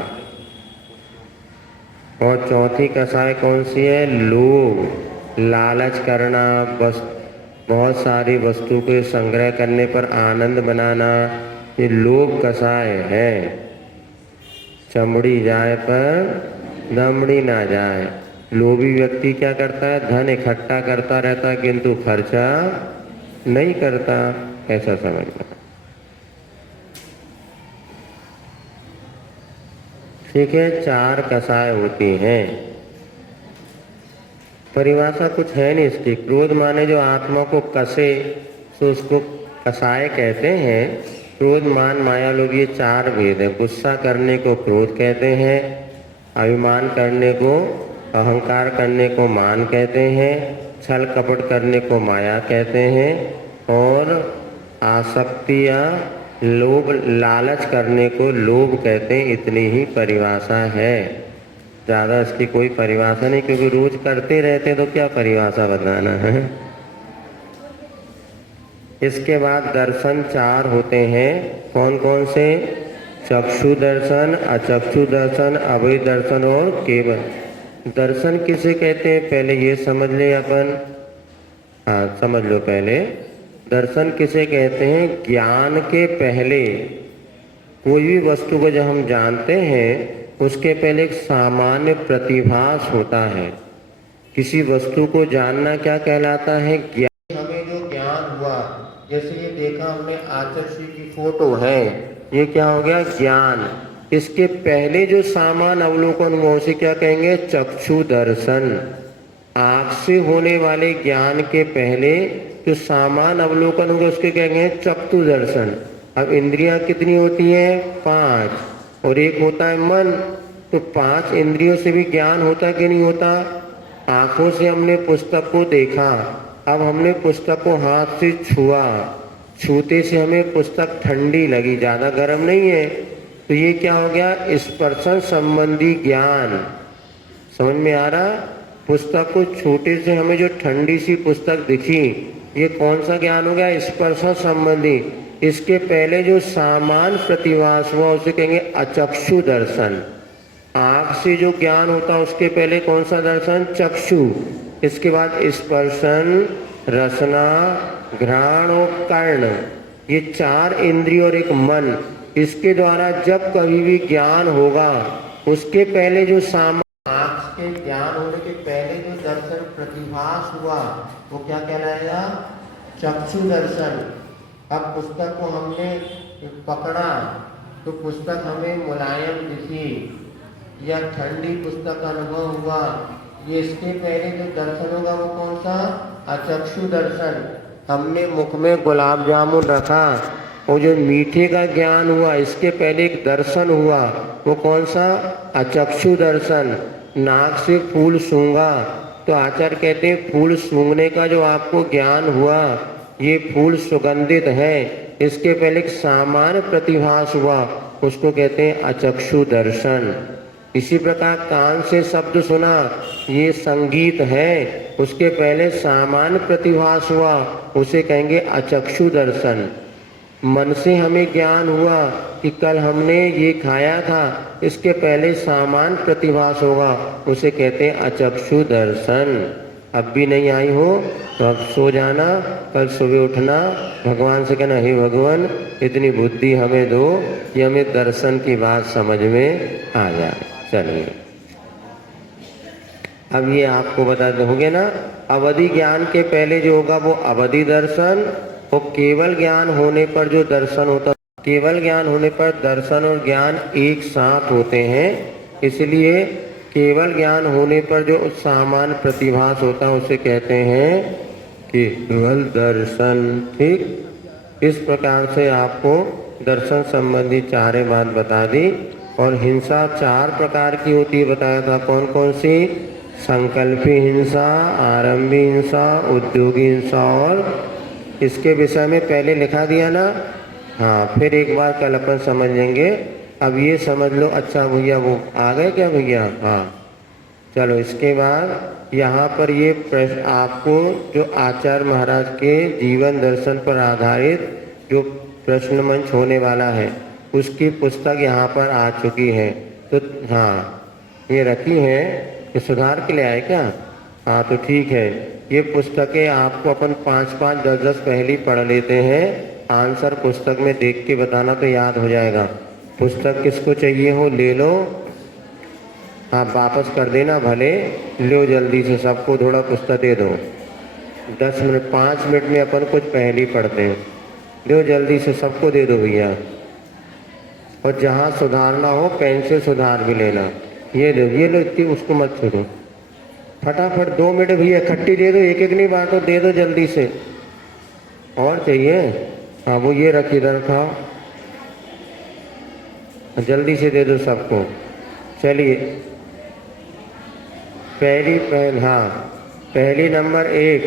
और चौथी कसाय कौन सी है? लोभ, लालच करना, बस बहुत सारी वस्तु के संग्रह करने पर आनंद बनाना, ये लोभ कसाय है। चमड़ी जाए पर दमड़ी ना जाए। लोभी व्यक्ति क्या करता है? धन इकट्ठा करता रहता है किंतु खर्चा नहीं करता, ऐसा समझना। ठीक है, 4 कसाय होती हैं। परिभाषा कुछ है नहीं इसकी। क्रोध माने जो आत्मा को कसे तो उसको कसाय कहते हैं। क्रोध, मान, माया, लोभ, ये 4 भेद है। गुस्सा करने को क्रोध कहते हैं, अभिमान करने को, अहंकार करने को मान कहते हैं, छल कपट करने को माया कहते हैं, और आसक्ति या लोभ, लालच करने को लोभ कहते हैं। इतनी ही परिभाषा है, ज़्यादा इसकी कोई परिभाषा नहीं, क्योंकि रोज करते रहते तो क्या परिभाषा बताना है। इसके बाद दर्शन 4 होते हैं। कौन कौन से? चक्षु दर्शन, अचक्षु दर्शन, अवैध दर्शन और केवल दर्शन। किसे कहते हैं पहले ये समझ ले अपन, हाँ समझ लो पहले। दर्शन किसे कहते हैं? ज्ञान के पहले कोई भी वस्तु को जब हम जानते हैं उसके पहले एक सामान्य प्रतिभास होता है। किसी वस्तु को जानना क्या कहलाता है? ज्ञान। हमें जो ज्ञान हुआ, जैसे ये देखा हमने आचार्य जी की फोटो है, ये क्या हो गया? ज्ञान। इसके पहले जो सामान्य अवलोकन हुआ उसे क्या कहेंगे? चक्षु दर्शन। आँख से होने वाले ज्ञान के पहले जो सामान्य अवलोकन होगा उसके कहेंगे चक्षु दर्शन। अब इंद्रियां कितनी होती हैं? 5, और एक होता है मन। तो 5 इंद्रियों से भी ज्ञान होता कि नहीं होता? आंखों से हमने पुस्तक को देखा, अब हमने पुस्तक को हाथ से छुआ, छूते से हमें पुस्तक ठंडी लगी, ज़्यादा गर्म नहीं है, तो ये क्या हो गया? स्पर्शन संबंधी ज्ञान। समझ में आ रहा? पुस्तक को छूटे से हमें जो ठंडी सी पुस्तक दिखी, ये कौन सा ज्ञान हो गया? स्पर्शन संबंधी। इसके पहले जो सामान्य प्रतिभास हुआ उसे कहेंगे अचक्षु दर्शन। आँख से जो ज्ञान होता है उसके पहले कौन सा दर्शन? चक्षु। इसके बाद स्पर्शन, रसना, घ्राण और कर्ण, ये 4 इंद्रिय और एक मन, इसके द्वारा जब कभी भी ज्ञान होगा उसके पहले जो आँख के ज्ञान होने के पहले जो दर्शन प्रतिभास हुआ वो क्या कहलाएगा? चक्षु दर्शन। अब पुस्तक को हमने पकड़ा तो पुस्तक हमें मुलायम दिखी या ठंडी पुस्तक का अनुभव हुआ, ये इसके पहले जो दर्शन होगा वो कौन सा? अचक्षु दर्शन। हमने मुख में गुलाब जामुन रखा, वो जो मीठे का ज्ञान हुआ इसके पहले एक दर्शन हुआ, वो कौन सा? अचक्षु दर्शन। नाक से फूल सूंघा तो आचार्य कहते हैं फूल सूंघने का जो आपको ज्ञान हुआ ये फूल सुगंधित है, इसके पहले एक सामान्य प्रतिभास हुआ, उसको कहते हैं अचक्षु दर्शन। इसी प्रकार कान से शब्द सुना ये संगीत है, उसके पहले सामान्य प्रतिभास हुआ, उसे कहेंगे अचक्षु दर्शन। मन से हमें ज्ञान हुआ कि कल हमने ये खाया था, इसके पहले सामान्य प्रतिभास होगा, उसे कहते हैं अचक्षु दर्शन। अब भी नहीं आई हो तो अब सो जाना, कल सुबह उठना, भगवान से कहना हे भगवान इतनी बुद्धि हमें दो कि हमें दर्शन की बात समझ में आ जाए। चलिए अब ये आपको बता दोगे ना, अवधि ज्ञान के पहले जो होगा वो अवधि दर्शन, और केवल ज्ञान होने पर जो दर्शन होता, केवल ज्ञान होने पर दर्शन और ज्ञान एक साथ होते हैं, इसलिए केवल ज्ञान होने पर जो सामान्य प्रतिभास होता है उसे कहते हैं केवल दर्शन। ठीक, इस प्रकार से आपको दर्शन संबंधी 4 बात बता दी। और हिंसा 4 प्रकार की होती है, बताया था कौन कौन सी? संकल्पी हिंसा, आरंभी हिंसा, उद्योगी हिंसा, और इसके विषय में पहले लिखा दिया ना। हाँ, फिर एक बार कल अपन समझ लेंगे। अब ये समझ लो। अच्छा भैया वो आ गए क्या भैया? हाँ चलो, इसके बाद यहाँ पर ये प्रश्न आपको जो आचार्य महाराज के जीवन दर्शन पर आधारित जो प्रश्न मंच होने वाला है उसकी पुस्तक यहाँ पर आ चुकी है। तो हाँ ये रखी है, ये सुधार के लिए आए क्या? हाँ तो ठीक है, ये पुस्तकें आपको अपन 5-5, 10-10 पहले ही पढ़ लेते हैं। आंसर पुस्तक में देख के बताना तो याद हो जाएगा। पुस्तक किसको चाहिए हो ले लो, आप वापस कर देना भले, लो जल्दी से, सबको थोड़ा पुस्तक दे दो। 10 मिनट 5 मिनट में अपन कुछ पहले ही पढ़ते हैं, लो जल्दी से सबको दे दो भैया। और जहाँ सुधारना हो पेन से सुधार भी लेना। ये लो इतनी, उसको मत छोड़ो, फटाफट 2 मिनट भैया, खट्टी दे दो, एक नहीं बांटो, दे दो जल्दी से। और चाहिए? हाँ वो ये रख, इधर खाओ, जल्दी से दे दो सबको। चलिए पहली नंबर 1,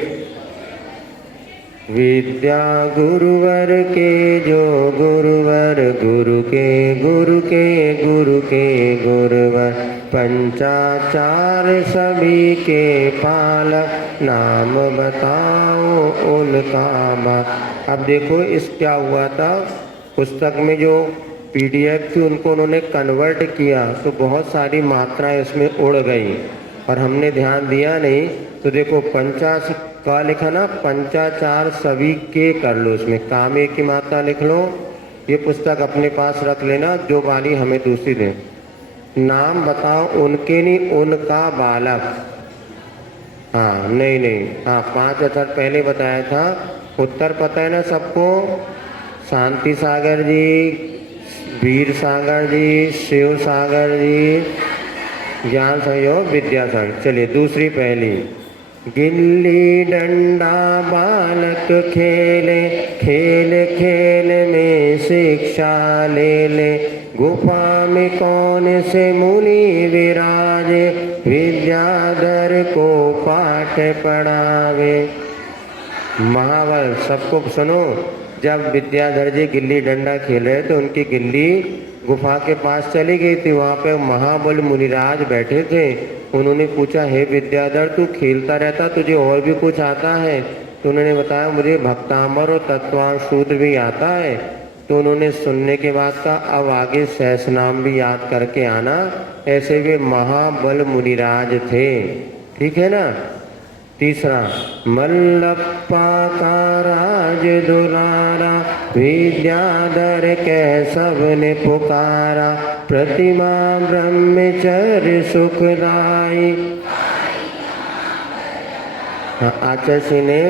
विद्या गुरुवर के जो गुरुवर, गुरु के गुरु के गुरु के गुरुवर, पंचाचार सभी के पालक, नाम बताओ उनका बात। अब देखो इस क्या हुआ था, पुस्तक में जो PDF थी उनको उन्होंने कन्वर्ट किया तो बहुत सारी मात्राएं इसमें उड़ गई और हमने ध्यान दिया नहीं। तो देखो का लिखा ना, पंचाचार सभी के कर लो, उसमें कामे की मात्रा लिख लो। ये पुस्तक अपने पास रख लेना, जो वाली हमें दूसरी दे। नाम बताओ उनके, नहीं उनका बालक। हाँ नहीं, हाँ 5 अक्षर पहले बताया था। उत्तर पता है ना सबको? शांति सागर जी, वीर सागर जी, शिव सागर जी, ज्ञान सहयोग विद्यासागर। चलिए दूसरी पहली, गिल्ली डंडा बालक खेले, खेल खेल में शिक्षा ले ले, गुफा में कौन से मुनि विराजे, विद्याधर को पाठ पढ़ावे। महाबल सबको सुनो, जब विद्याधर जी गिल्ली डंडा खेल रहे थे, उनकी गिल्ली गुफा के पास चली गई थी। वहाँ पे महाबल मुनिराज बैठे थे। उन्होंने पूछा, हे विद्याधर तू खेलता रहता, तुझे और भी कुछ आता है? तो उन्होंने बताया, मुझे भक्तामर और तत्वांश सूत्र भी आता है। तो उन्होंने सुनने के बाद कहा, अब आगे सहस नाम भी याद करके आना। ऐसे वे महाबल मुनिराज थे, ठीक है ना। तीसरा, मल्लप्पा का राज दुलारा, विद्याधर के सबने पुकारा, प्रतिमा ब्रह्मचर्य सुखदाई। आचार्य श्री ने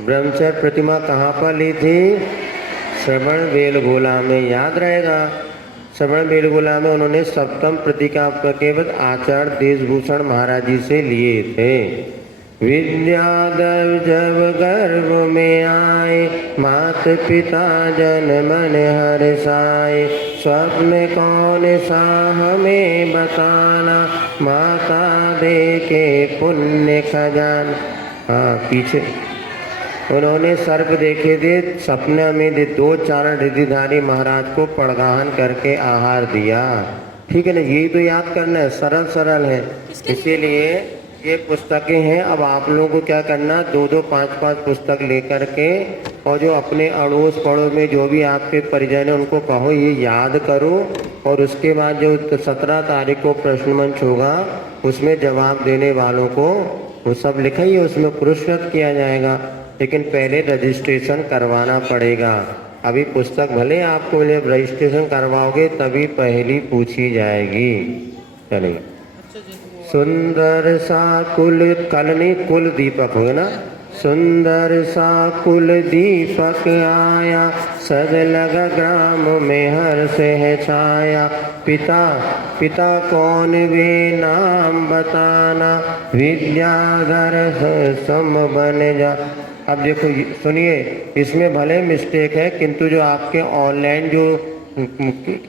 ब्रह्मचर्य प्रतिमा कहाँ पर ली थी? श्रवण बेलगोला में, याद रहेगा। श्रवण बेलगोला में उन्होंने सप्तम प्रतिका केवल आचार्य देशभूषण महाराज जी से लिए थे। विद्याधर जब गर्भ में आए, मात पिता जन मन हर्षाए, स्वप्न कौन सा हमें बताना, माता दे के पुण्य खजान। हाँ, पीछे उन्होंने सर्प देखे थे, सपने में दो चारण रिद्धिधारी महाराज को पड़गाहन करके आहार दिया। ठीक है ना, यही तो याद करना है, सरल सरल है। इसीलिए ये पुस्तकें हैं। अब आप लोगों को क्या करना, दो दो पांच पांच पुस्तक लेकर के, और जो अपने अड़ोस पड़ोस में जो भी आपके परिजन हैं उनको कहो ये याद करो, और उसके बाद जो 17 तारीख को प्रश्न मंच होगा उसमें जवाब देने वालों को वो सब लिखा ही है, उसमें पुरस्कृत किया जाएगा। लेकिन पहले रजिस्ट्रेशन करवाना पड़ेगा। अभी पुस्तक भले आपको मिले, रजिस्ट्रेशन करवाओगे तभी पहली पूछी जाएगी। चलिए, सुंदर सा कुल, कल नहीं कुल दीपक होगा ना, सुंदर सा कुल दीपक आया, सद लगा ग्राम में हर्ष है छाया, पिता पिता कौन वे नाम बताना, विद्याधर सम बन जा। अब देखो सुनिए, इसमें भले मिस्टेक है, किंतु जो आपके ऑनलाइन जो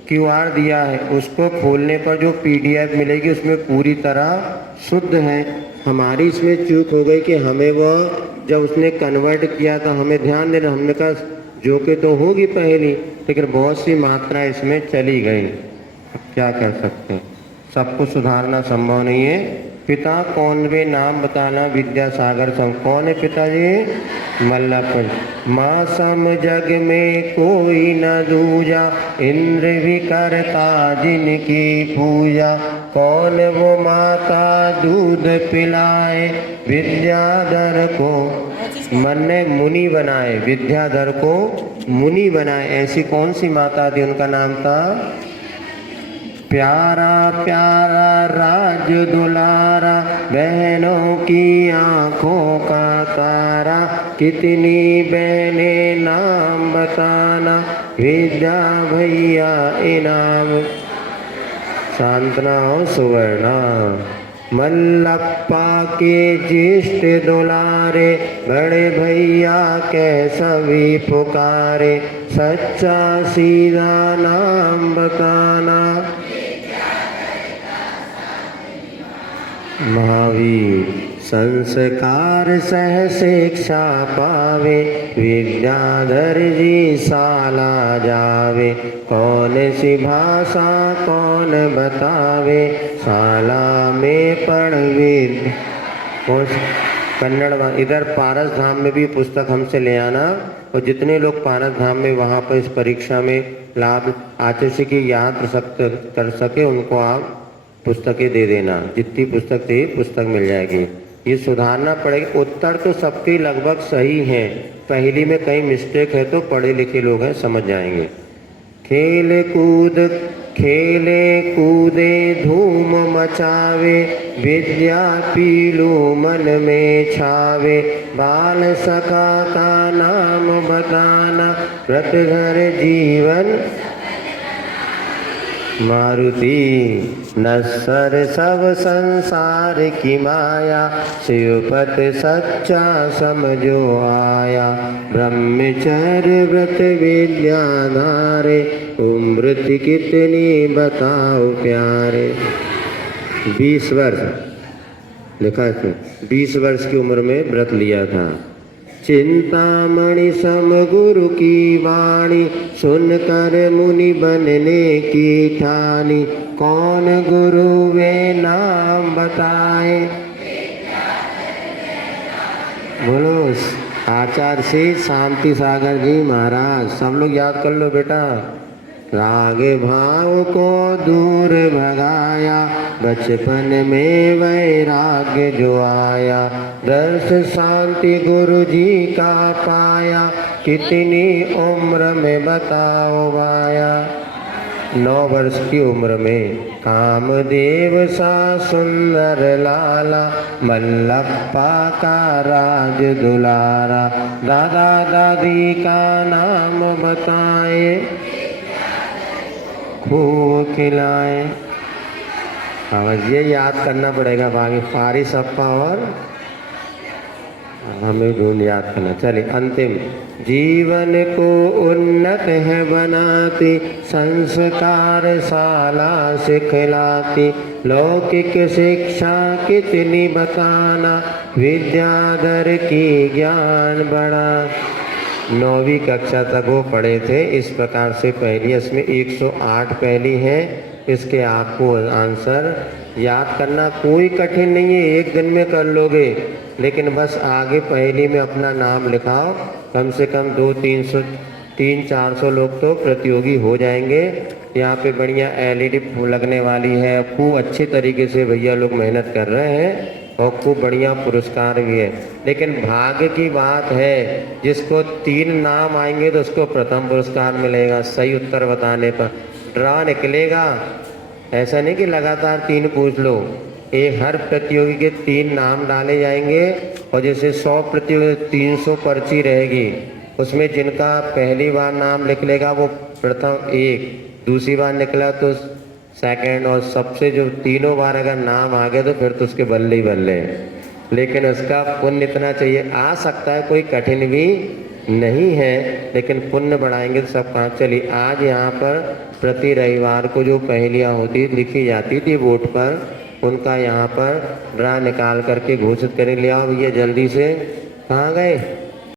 QR दिया है उसको खोलने पर जो PDF मिलेगी उसमें पूरी तरह शुद्ध है। हमारी इसमें चूक हो गई कि हमें वो जब उसने कन्वर्ट किया तो हमें ध्यान देना, हमने कहा जो कि तो होगी पहली, लेकिन बहुत सी मात्रा इसमें चली गई। अब क्या कर सकते हैं, सबको सुधारना संभव नहीं है। पिता कौन वे नाम बताना, विद्यासागर संग। कौन है पिताजी? मल्लप्पा। माँ सम जग में कोई न दूजा, इंद्र भी करता जिनकी पूजा, कौन वो माता दूध पिलाए, विद्याधर को मन ने मुनि बनाए, विद्याधर को मुनि बनाए। ऐसी कौन सी माता थी, उनका नाम था? प्यारा प्यारा राज दुलारा, बहनों की आंखों का तारा, कितनी बहने नाम बताना, विद्या भैया इनाम। शांतना हो सुवर्णा। मल्लप्पा के ज्येष्ठ दुलारे, बड़े भैया के सभी पुकारे, सच्चा सीधा नाम बताना, महावीर। संस्कार सह शिक्षा पावे, विद्याधर जी साला जावे, कौन सी भाषा कौन बतावे, साला में पढ़ विद्या। कौन कन्नड़। इधर पारस धाम में भी पुस्तक हमसे ले आना, और जितने लोग पारस धाम में वहाँ पर इस परीक्षा में लाभ आचार्य की याद कर सके उनको आप पुस्तकें दे देना। जितनी पुस्तक थी पुस्तक मिल जाएगी। ये सुधारना पड़ेगा। उत्तर तो सबके लगभग सही हैं, पहली में कहीं मिस्टेक है तो पढ़े लिखे लोग हैं समझ जाएंगे। खेले कूदे धूम मचावे, विद्या पीलू मन में छावे, बाल सखा का नाम बताना, व्रत घर जीवन मारुति। नश्वर सब संसार की माया, शिवपत सच्चा समझो आया, ब्रह्मचर्य व्रत विद्याधारे, उम्र कितनी बताओ प्यारे। 20 वर्ष लिखा है, 20 वर्ष की उम्र में व्रत लिया था। चिंतामणि सम गुरु की वाणी, सुनकर मुनि बनने की ठानी, कौन गुरु वे नाम बताए। बोलो आचार्य श्री शांति सागर जी महाराज। सब लोग याद कर लो बेटा। राग भाव को दूर भगाया, बचपन में वैराग्य जो आया, दर्श शांति गुरु जी का पाया, कितनी उम्र में बताओ बाया। 9 वर्ष की उम्र में कामदेव सा सुंदर लाला, मल्लप्पा का राज दुलारा, दादा दादी का नाम बताए, खूब खिलाए। अब ये याद करना पड़ेगा, बाकी फारी सप्पा और हमें ढूंढ याद करना। चलिए अंतिम, जीवन को उन्नत है बनाती, संस्कार शाला सिखलाती, लौकिक शिक्षा कितनी बताना, विद्याधर की ज्ञान बढ़ा। 9वीं कक्षा तक वो पढ़े थे। इस प्रकार से पहेली, इसमें 108 पहेली है। इसके आपको आंसर याद करना कोई कठिन नहीं है, एक दिन में कर लोगे। लेकिन बस आगे पहेली में अपना नाम लिखाओ, कम से कम 300-400 लोग तो प्रतियोगी हो जाएंगे। यहाँ पे बढ़िया LED लगने वाली है, खूब अच्छे तरीके से भैया लोग मेहनत कर रहे हैं और खूब बढ़िया पुरस्कार भी है। लेकिन भाग्य की बात है, जिसको 3 नाम आएंगे तो उसको प्रथम पुरस्कार मिलेगा सही उत्तर बताने पर। ड्रा निकलेगा, ऐसा नहीं कि लगातार 3 पूछ लो। हर प्रतियोगी के 3 नाम डाले जाएंगे और जैसे 100 प्रतियोगी 300 पर्ची रहेगी, उसमें जिनका पहली बार नाम निकलेगा वो प्रथम 1, दूसरी बार निकला तो सेकंड, और सबसे जो तीनों बार अगर नाम आ गए तो फिर तो उसके बल्ले ही बल्ले। लेकिन उसका पुण्य इतना चाहिए, आ सकता है कोई कठिन भी नहीं है, लेकिन पुण्य बढ़ाएंगे तो सब काम। चलिए आज यहाँ पर प्रति रविवार को जो पहेलियाँ होती लिखी जाती थी बोर्ड पर, उनका यहाँ पर ड्रा निकाल करके घोषित करें। ले आओ भैया जल्दी से, कहाँ गए?